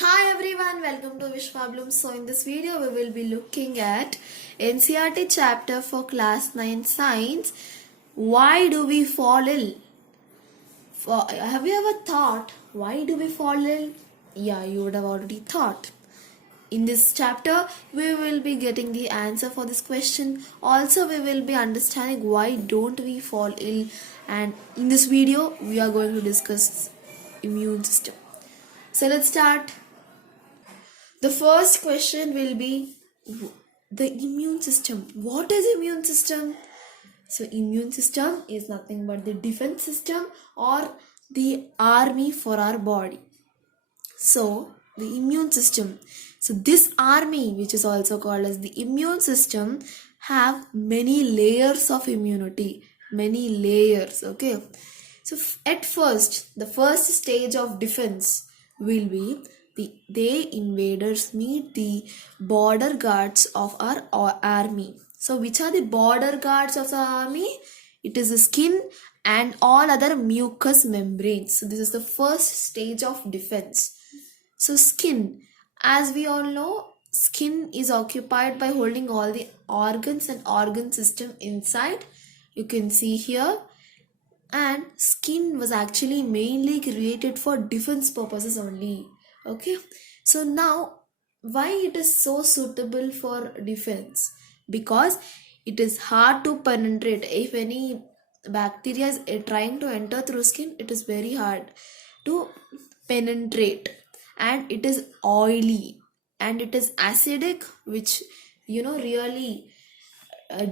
Hi everyone, welcome to Vishwa Bloom. So in this video we will be looking at NCERT chapter for class 9 science. Why do we fall ill? Have you ever thought why do we fall ill? Yeah, you would have already thought. In this chapter we will be getting the answer for this question. Also we will be understanding why don't we fall ill, and in this video we are going to discuss immune system. So let's start. The first question will be the immune system. What is immune system? So immune system is nothing but the defense system or the army for our body. So the immune system. So this army, which is also called as the immune system, have many layers of immunity. Many layers. Okay. So at first, the first stage of defense will be they invaders meet the border guards of our army. So which are the border guards of the army? It is the skin and all other mucous membranes. So this is the first stage of defense. So skin, as we all know, skin is occupied by holding all the organs and organ system inside. You can see here, and skin was actually mainly created for defense purposes only. Okay, so now why it is so suitable for defense? Because it is hard to penetrate. If any bacteria is trying to enter through skin, it is very hard to penetrate, and it is oily and it is acidic, which really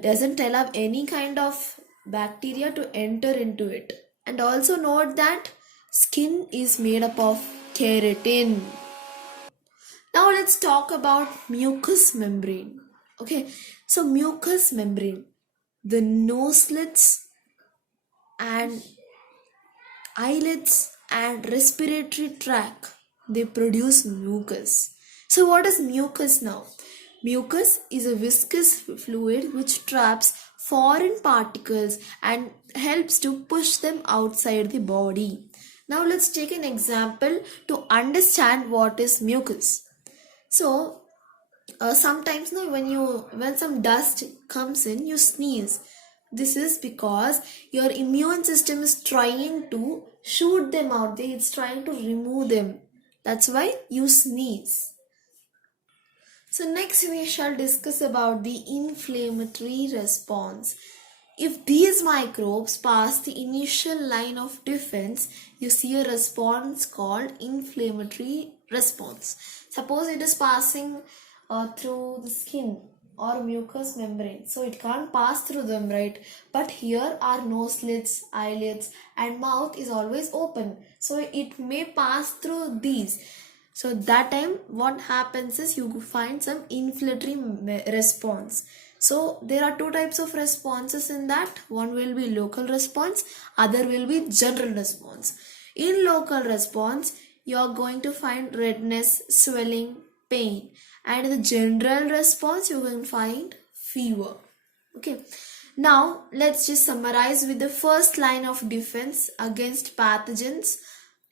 doesn't allow any kind of bacteria to enter into it. And also note that skin is made up of keratin. Now let's talk about mucous membrane. Okay, so mucous membrane, the nose slits and eyelids and respiratory tract, they produce mucus. So what is mucus now? Mucus is a viscous fluid which traps foreign particles and helps to push them outside the body. Now let's take an example to understand what is mucus. So sometimes when some dust comes in, you sneeze. This is because your immune system is trying to shoot them out there. It's trying to remove them. That's why you sneeze. So next we shall discuss about the inflammatory response. If these microbes pass the initial line of defense, you see a response called inflammatory response. Suppose it is passing through the skin or mucous membrane, so it can't pass through them, right? But here our nose slits, eyelids and mouth is always open, so it may pass through these. So that time what happens is you find some inflammatory response. So there are two types of responses in that. One will be local response, other will be general response. In local response, you are going to find redness, swelling, pain, and in the general response you can find fever. Okay, now let's just summarize with the first line of defense against pathogens.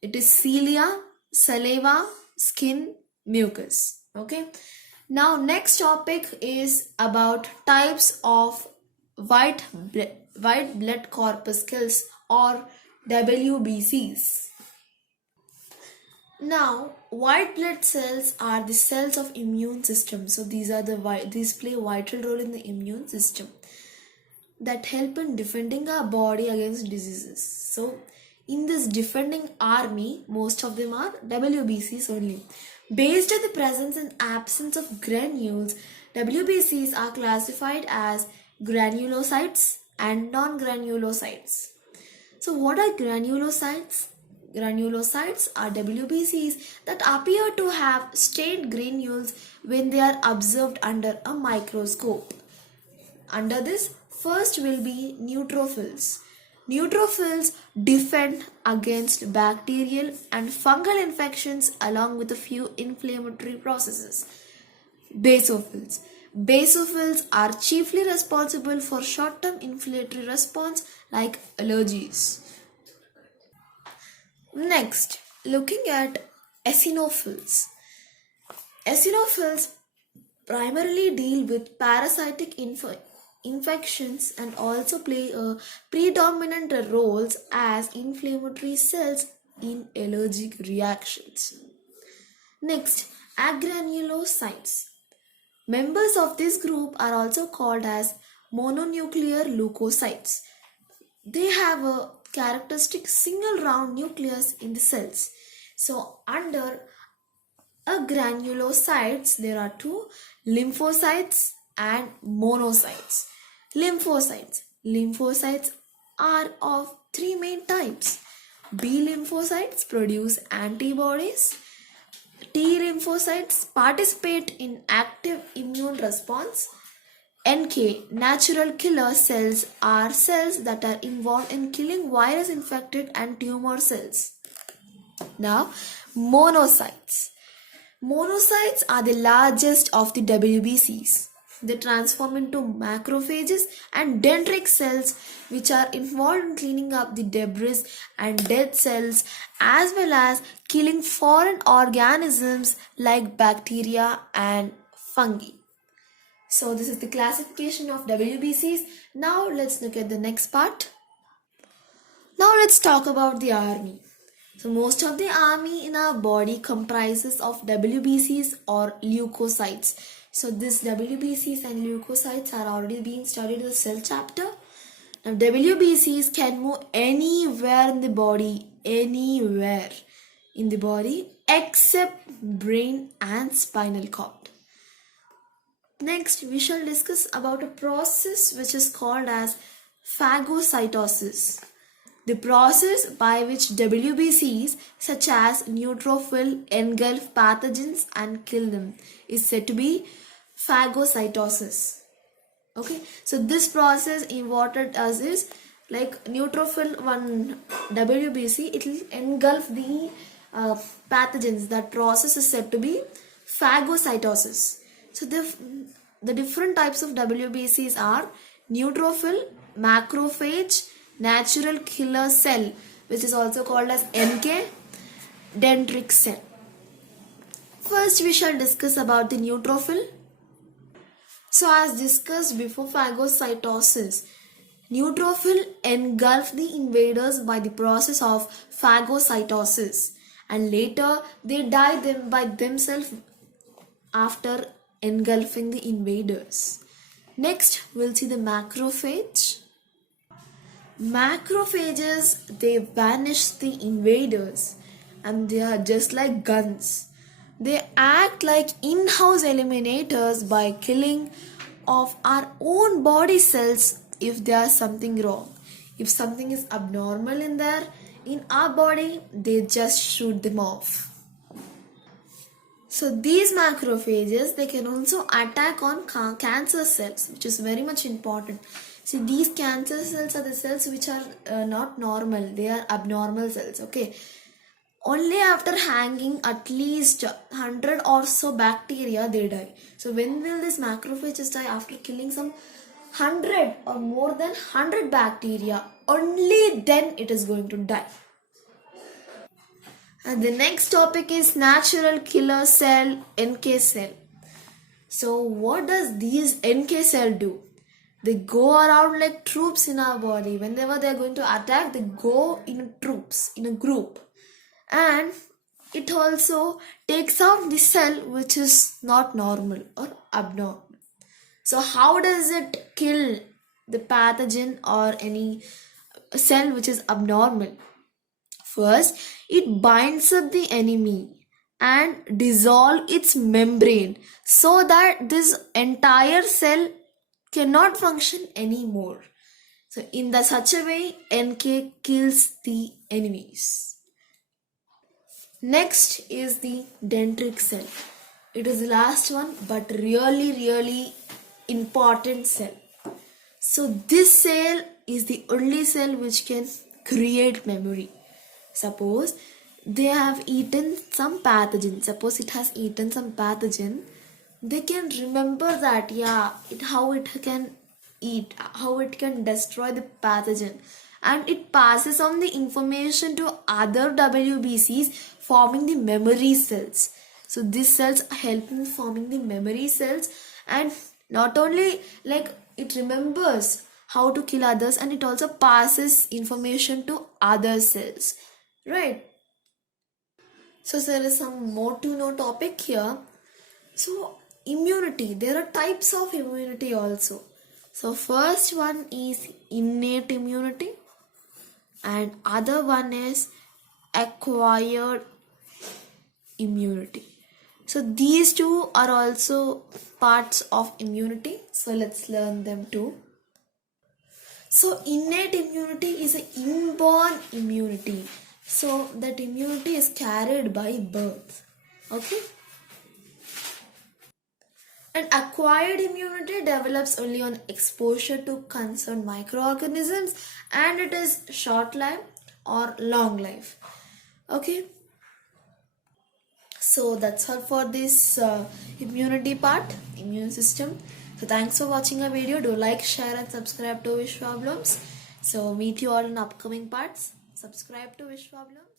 It is cilia, saliva, skin, mucus. Okay, now next topic is about types of white blood corpuscles or WBCs. Now, white blood cells are the cells of immune system. So these play a vital role in the immune system that help in defending our body against diseases. So in this defending army, most of them are WBCs only. Based on the presence and absence of granules, WBCs are classified as granulocytes and non-granulocytes. So what are granulocytes? Granulocytes are WBCs that appear to have stained granules when they are observed under a microscope. Under this, first will be neutrophils. Neutrophils defend against bacterial and fungal infections along with a few inflammatory processes. Basophils. Basophils are chiefly responsible for short-term inflammatory response like allergies. Next, looking at eosinophils. Eosinophils primarily deal with parasitic infections and also play a predominant roles as inflammatory cells in allergic reactions. Next, agranulocytes. Members of this group are also called as mononuclear leukocytes. They have a characteristic single round nucleus in the cells. So under granulocytes, there are two: lymphocytes and monocytes. Lymphocytes are of three main types. B lymphocytes produce antibodies. T lymphocytes participate in active immune response. NK, natural killer cells, are cells that are involved in killing virus infected and tumor cells. Now, monocytes. Monocytes are the largest of the WBCs. They transform into macrophages and dendritic cells, which are involved in cleaning up the debris and dead cells as well as killing foreign organisms like bacteria and fungi. So this is the classification of WBCs. Now let's look at the next part. Now let's talk about the army. So most of the army in our body comprises of WBCs or leukocytes. So these WBCs and leukocytes are already being studied in the cell chapter. Now WBCs can move anywhere in the body, except brain and spinal cord. Next, we shall discuss about a process which is called as phagocytosis. The process by which WBCs such as neutrophil engulf pathogens and kill them is said to be phagocytosis. Okay, so this process in what it does is, like neutrophil one WBC, it will engulf the pathogens. That process is said to be phagocytosis. So the different types of WBCs are neutrophil, macrophage, natural killer cell, which is also called as NK, dendritic cell. First, we shall discuss about the neutrophil. So as discussed before phagocytosis, neutrophil engulf the invaders by the process of phagocytosis, and later they die by themselves after engulfing the invaders. Next, we'll see the macrophage. Macrophages, they banish the invaders, and they are just like guns. They act like in-house eliminators by killing of our own body cells if there is something wrong. If something is abnormal in our body, they just shoot them off. So these macrophages, they can also attack on cancer cells, which is very much important. See, these cancer cells are the cells which are not normal. They are abnormal cells, okay. Only after hanging at least 100 or so bacteria, they die. So when will this macrophages die? After killing some 100 or more than 100 bacteria, only then it is going to die. And the next topic is natural killer cell, NK cell. So what does these NK cell do? They go around like troops in our body. Whenever they are going to attack, they go in troops, in a group. And it also takes out the cell which is not normal or abnormal. So how does it kill the pathogen or any cell which is abnormal? First, it binds up the enemy and dissolve its membrane so that this entire cell cannot function anymore. So in such a way, NK kills the enemies. Next is the dendritic cell. It is the last one, but really important cell. So this cell is the only cell which can create memory. Suppose they have eaten some pathogen. Suppose it has eaten some pathogen. They can remember that, how it can eat, how it can destroy the pathogen. And it passes on the information to other WBCs, forming the memory cells. So these cells help in forming the memory cells, and not only like it remembers how to kill others, and it also passes information to other cells, right? So there is some more to know topic here. So immunity, there are types of immunity also. So first one is innate immunity, and other one is acquired immunity. So these two are also parts of immunity. So let's learn them too. So innate immunity is an inborn immunity. So that immunity is carried by birth. Okay. And acquired immunity develops only on exposure to concerned microorganisms, and it is short life or long life. Okay. So that's all for this immunity part, immune system. So thanks for watching our video. Do like, share and subscribe to Wish Problems. So meet you all in upcoming parts. Subscribe to Wish Problems.